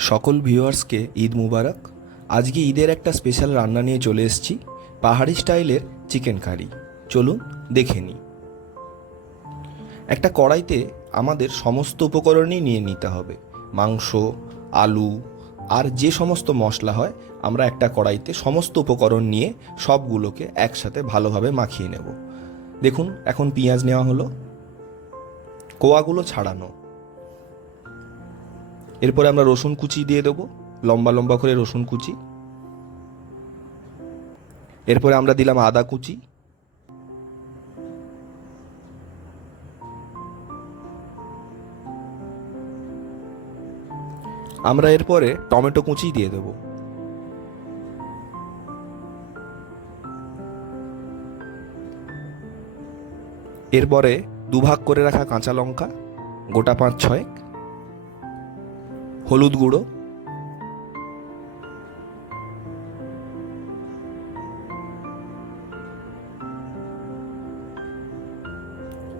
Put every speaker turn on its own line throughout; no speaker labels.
সকল ভিউয়ার্সকে ঈদ মুবারক। আজকে ঈদের একটা স্পেশাল রান্না নিয়ে চলে এসেছি, পাহাড়ি স্টাইলের চিকেন কারি চলুন দেখে নিই। একটা কড়াইতে আমাদের সমস্ত উপকরণই নিয়ে নিতে হবে। মাংস, আলু আর যে সমস্ত মশলা হয়, আমরা একটা কড়াইতে সমস্ত উপকরণ নিয়ে সবগুলোকে একসাথে ভালোভাবে মাখিয়ে নেব। দেখুন, এখন পেঁয়াজ নেওয়া হলো। কোয়াগুলো ছাড়ানো। এরপরে আমরা রসুন কুচি দিয়ে দেবো, লম্বা লম্বা করে রসুন কুচি। এরপরে আমরা দিলাম আদা কুচি। আমরা এরপরে টমেটো কুচি দিয়ে দেবো। এরপরে দুভাগ করে রাখা কাঁচা লঙ্কা, গোটা পাঁচ ছয়েক। হলুদ গুঁড়ো।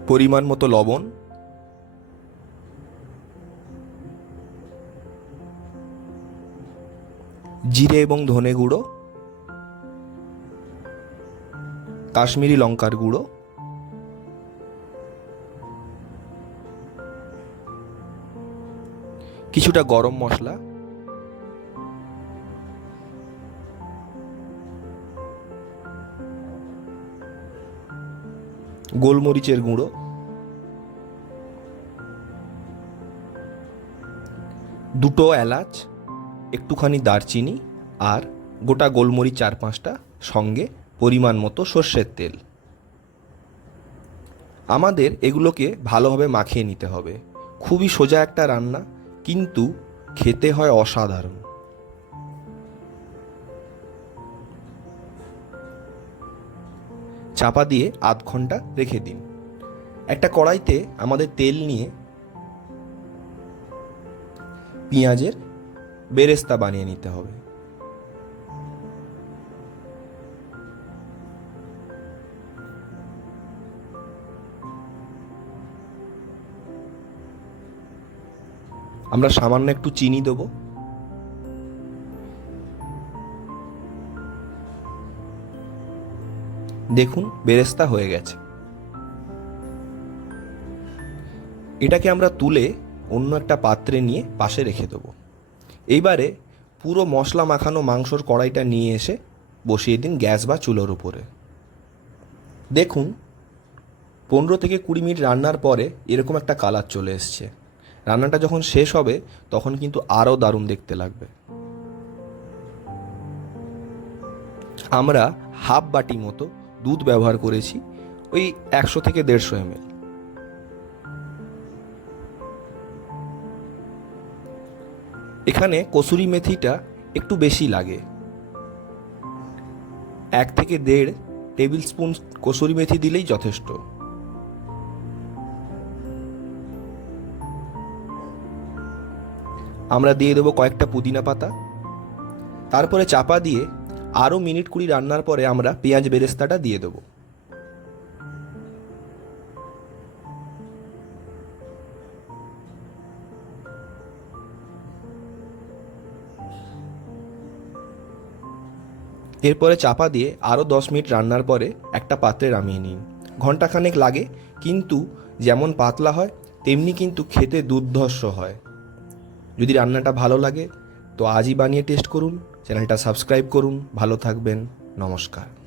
পরিমাণ মতো লবণ। জিরে এবং ধনে গুঁড়ো। কাশ্মীরি লঙ্কার গুঁড়ো। কিছুটা গরম মশলা। গোলমরিচের গুঁড়ো। দুটো এলাচ, একটুখানি দারচিনি আর গোটা গোলমরিচ চার পাঁচটা সঙ্গে পরিমাণ মতো সর্ষের তেল। আমাদের এগুলোকে ভালোভাবে মাখিয়ে নিতে হবে। খুবই সোজা একটা রান্না। কিন্তু খেতে হয় অসাধারণ। চাপা দিয়ে আধ ঘণ্টা রেখে দিন। একটা কড়াইতে আমাদের তেল নিয়ে পেঁয়াজের বেরেস্তা বানিয়ে নিতে হবে। আমরা সামান্য একটু চিনি দেবো। দেখুন, বেরেস্তা হয়ে গেছে। এটাকে আমরা তুলে অন্য একটা পাত্রে নিয়ে পাশে রেখে দেবো। এইবারে পুরো মশলা মাখানো মাংসর কড়াইটা নিয়ে এসে বসিয়ে দিন গ্যাস বা চুলোর উপরে। দেখুন, পনেরো থেকে কুড়ি মিনিট রান্নার পরে এরকম একটা কালার চলে এসছে। রান্নাটা যখন শেষ হবে, তখন কিন্তু আরও দারুণ দেখতে লাগবে। আমরা হাফ বাটি মতো দুধ ব্যবহার করেছি, ওই একশো থেকে দেড়শো এমএল। এখানে কসুরি মেথিটা একটু বেশি লাগে। এক থেকে দেড় টেবিল স্পুন কসুরি মেথি দিলেই যথেষ্ট। আমরা দিয়ে দেবো কয়েকটা পুদিনা পাতা। তারপরে চাপা দিয়ে আরও মিনিট কুড়ি রান্নার পরে আমরা পেঁয়াজ বেরেস্তাটা দিয়ে দেবো। এরপরে চাপা দিয়ে আরও দশ মিনিট রান্নার পরে একটা পাত্রে নামিয়ে নিন। ঘন্টাখানেক লাগে, কিন্তু যেমন পাতলা হয়, তেমনি কিন্তু খেতে দুর্ধর্ষ হয়। যদি রান্নাটা ভালো লাগে, তো আজই বানিয়ে টেস্ট করুন চ্যানেলটা সাবস্ক্রাইব করুন, ভালো থাকবেন, নমস্কার।